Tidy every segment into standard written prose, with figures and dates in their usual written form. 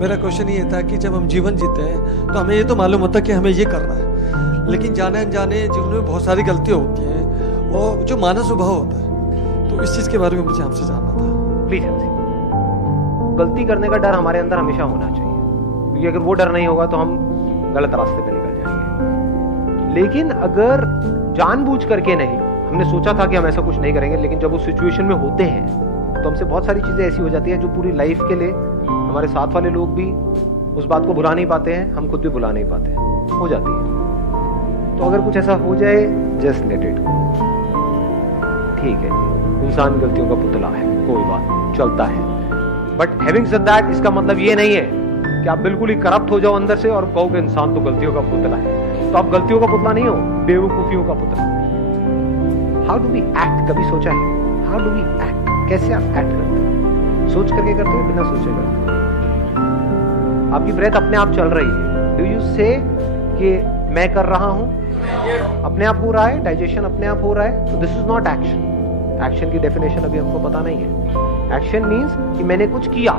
मेरा क्वेश्चन ये था कि जब हम जीवन जीते हैं तो हमें ये तो मालूम होता है कि हमें ये करना है, लेकिन जाने अनजाने जीवन में बहुत सारी गलतियां होती हैं और जो मानव स्वभाव होता है, तो इस चीज के बारे में मुझे आपसे जानना था। प्लीज गलती करने का डर हमारे अंदर हमेशा होना चाहिए, क्योंकि अगर वो डर नहीं होगा तो हम गलत रास्ते पे निकल जाएंगे। लेकिन अगर जानबूझ करके नहीं, हमने सोचा था कि हम ऐसा कुछ नहीं करेंगे, लेकिन जब उस सिचुएशन में होते हैं तो हमसे बहुत सारी चीजें ऐसी हो जाती हैं जो पूरी लाइफ के लिए हमारे साथ वाले लोग भी उस बात को भुला नहीं पाते हैं, हम खुद भी भुला नहीं पाते हैं, हो जाती है। तो अगर कुछ ऐसा हो जाए, जस्ट लेट इट गो, ठीक है, इंसान गलतियों का पुतला है, कोई बात नहीं, चलता है। बट हैविंग सेड दैट, इसका मतलब ये नहीं है कि आप बिल्कुल ही करप्ट हो जाओ अंदर से और कहो कि इंसान तो गलतियों का पुतला है। तो आप गलतियों का पुतला नहीं हो, बेवकूफियों का पुतला। हाउ डू वी एक्ट, कभी सोचा है हाउ डू वी एक्ट? कैसे आप एक्ट करते हैं? सोच करके करते हो, बिना सोचे करते हो? आपकी ब्रेथ अपने आप चल रही है, डू यू से कि मैं कर रहा हूं? अपने आप हो रहा है, डाइजेशन अपने आप हो रहा है। तो this is not action. Action की डेफिनेशन अभी हमको पता नहीं है। एक्शन मीन्स कि मैंने कुछ किया।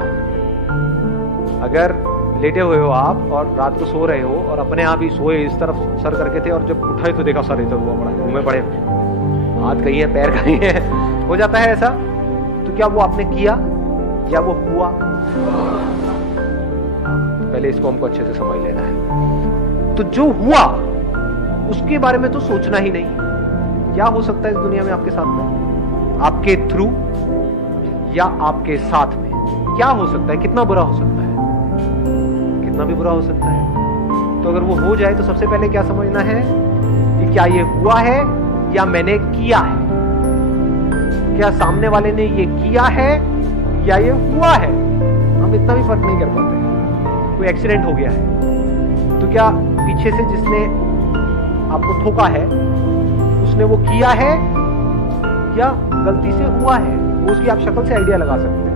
अगर लेटे हुए हो आप और रात को सो रहे हो और अपने आप ही सोए, इस तरफ सर करके थे और जब उठाए तो देखा सर इधर हुआ पड़ा है, मुंह पड़े, हाथ कहीं है, पैर कहीं है, हो जाता है ऐसा। तो क्या वो आपने किया या वो हुआ? पहले इसको हमको अच्छे से समझ लेना है। तो जो हुआ उसके बारे में तो सोचना ही नहीं। क्या हो सकता है इस दुनिया में आपके साथ में, आपके थ्रू या आपके साथ में? क्या हो सकता है? कितना बुरा हो सकता है? कितना भी बुरा हो सकता है। तो अगर वो हो जाए तो सबसे पहले क्या समझना है कि क्या ये हुआ है या मैंने किया है? क्या सामने वाले ने ये किया है या ये हुआ है? हम इतना भी फर्क नहीं कर पाते। कोई एक्सीडेंट हो गया है तो क्या पीछे से जिसने आपको ठोका है उसने वो किया है या गलती से हुआ है? वो उसकी आप शक्ल से आइडिया लगा सकते हैं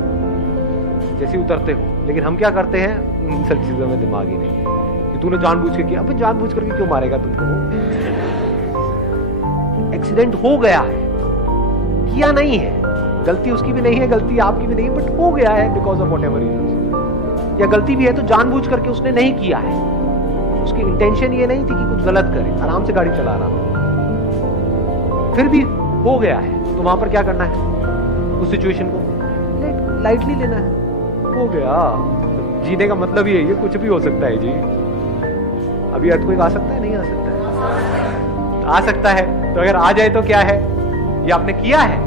जैसे उतरते हो। लेकिन हम क्या करते हैं, इन सब चीजों में दिमाग ही नहीं है कि तूने जानबूझ के किया। अब जानबूझ करके क्यों मारेगा तुमको? एक्सीडेंट हो गया है, किया नहीं है, गलती उसकी भी नहीं है, गलती आपकी भी नहीं है, बट हो गया है बिकॉज ऑफ व्हाटएवर रीजंस। या गलती भी है तो जानबूझ करके उसने नहीं किया है, उसकी इंटेंशन ये नहीं थी कि कुछ गलत करे, आराम से गाड़ी चला रहा था, फिर भी हो गया है। तो वहां पर क्या करना है? उस सिचुएशन को लाइटली लेना है। हो गया, जीने का मतलब ये है, ये कुछ भी हो सकता है जी। अभी अर्थक्वेक आ सकता है, नहीं आ सकता है? आ सकता है। तो अगर आ जाए तो क्या है? ये आपने किया है,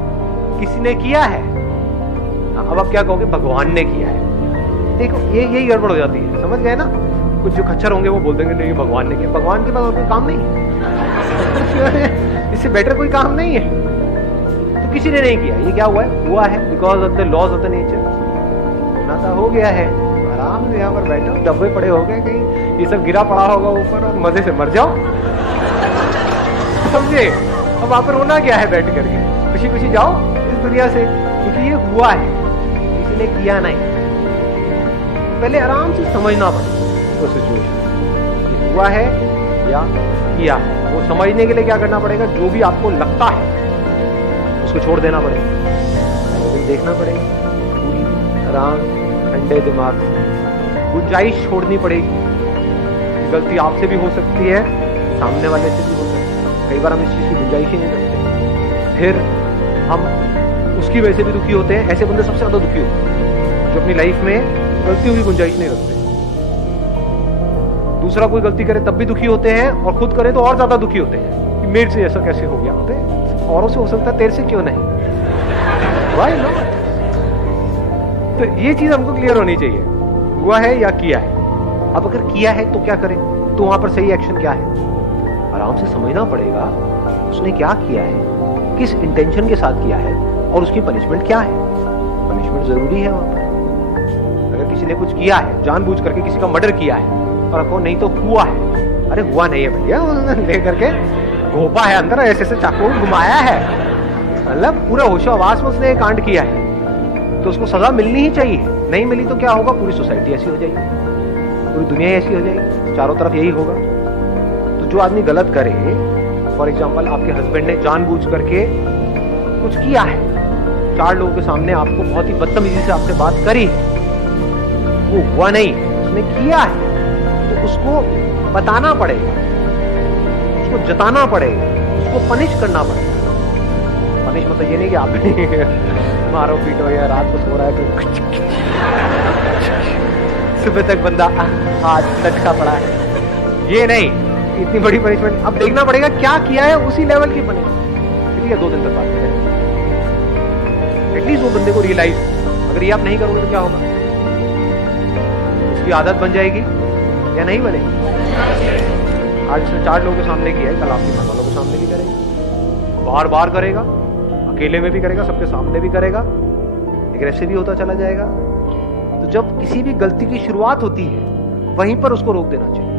किसी ने किया है। अब आप क्या कहोगे? भगवान ने किया है। देखो ये यही गड़बड़ हो जाती है, समझ गए ना? कुछ जो खच्चर होंगे वो बोल देंगे नहीं भगवान ने किया। भगवान के पास और कोई काम नहीं है इससे बेटर कोई काम नहीं है। तो किसी ने नहीं किया, ये क्या हुआ है? हुआ है because of the laws of the nature. होना था, हो गया है। आराम से यहाँ पर बैठो, डब्बे पड़े हो गए, कहीं ये सब गिरा पड़ा होगा ऊपर और मजे से मर जाओ, समझे? अब वहां पर होना क्या है? बैठ करके खुशी खुशी जाओ इस दुनिया से, क्योंकि ये हुआ है, किसी ने किया नहीं। पहले आराम से समझना पड़ेगा उस सिचुएशन, हुआ है या किया है। वो समझने के लिए क्या करना पड़ेगा? जो भी आपको लगता है उसको छोड़ देना पड़ेगा, लेकिन देखना पड़ेगा पूरी आराम ठंडे दिमाग से। गुंजाइश छोड़नी पड़ेगी। गलती आपसे भी हो सकती है, सामने वाले से भी हो सकती है। कई बार हम इस चीज की गुंजाइश ही नहीं करते, फिर हम उसकी वजह से भी दुखी होते हैं। ऐसे बंदे सबसे ज्यादा दुखी होते हैं जो अपनी लाइफ में गलतियों की गुंजाइश नहीं रखते। दूसरा कोई गलती करे तब भी दुखी होते हैं, और खुद करे तो और ज्यादा दुखी होते हैं कि मेरे से ऐसा कैसे हो गया। औरों से हो सकता है, तेरे से क्यों नहीं? Why not? तो ये चीज हमको क्लियर होनी चाहिए, हुआ है या किया है। अब अगर किया है तो क्या करें? तो वहां पर सही एक्शन क्या है? आराम से समझना पड़ेगा उसने क्या किया है, किस इंटेंशन के साथ किया है, और उसकी पनिशमेंट क्या है। पनिशमेंट जरूरी है वहां पर। अगर किसी ने कुछ किया है, जानबूझ करके किसी का मर्डर किया है, और आपको नहीं तो हुआ है, अरे हुआ नहीं है भैया, ले करके घोपा है अंदर, ऐसे ऐसे चाकू घुमाया है, मतलब पूरा होशो-हवास में उसने कांड किया है, तो उसको सजा मिलनी ही चाहिए। नहीं मिली तो क्या होगा? पूरी सोसाइटी ऐसी हो जाएगी, पूरी दुनिया ऐसी हो जाएगी, चारों तरफ यही होगा। तो जो आदमी गलत करे, फॉर एग्जाम्पल आपके हस्बैंड ने जानबूझ करके कुछ किया है, 4 लोगों के सामने आपको बहुत ही बदतमीजी से आपसे बात करी, वो हुआ नहीं, उसने किया है तो उसको बताना पड़ेगा, उसको जताना पड़ेगा, उसको पनिश करना पड़ेगा। पनिश मतलब ये नहीं कि आप मारो पीटो या रात को सो रहा है तो सुबह तक बंदा हाथ लटका पड़ा है, ये नहीं, इतनी बड़ी पनिशमेंट। अब देखना पड़ेगा क्या किया है, उसी लेवल की पनिशमेंट। ठीक है, 2 दिन तक बात करें, एटलीस्ट वो बंदे को रियलाइज। अगर ये आप नहीं करोगे तो क्या होगा, उसकी आदत बन जाएगी या नहीं बनेगी। आज से 4 लोगों के सामने किया है, कल आपके घर वालों के सामने भी करेगा, बार बार करेगा, अकेले में भी करेगा, सबके सामने भी करेगा, एग्रेसिव भी होता चला जाएगा। तो जब किसी भी गलती की शुरुआत होती है वहीं पर उसको रोक देना चाहिए।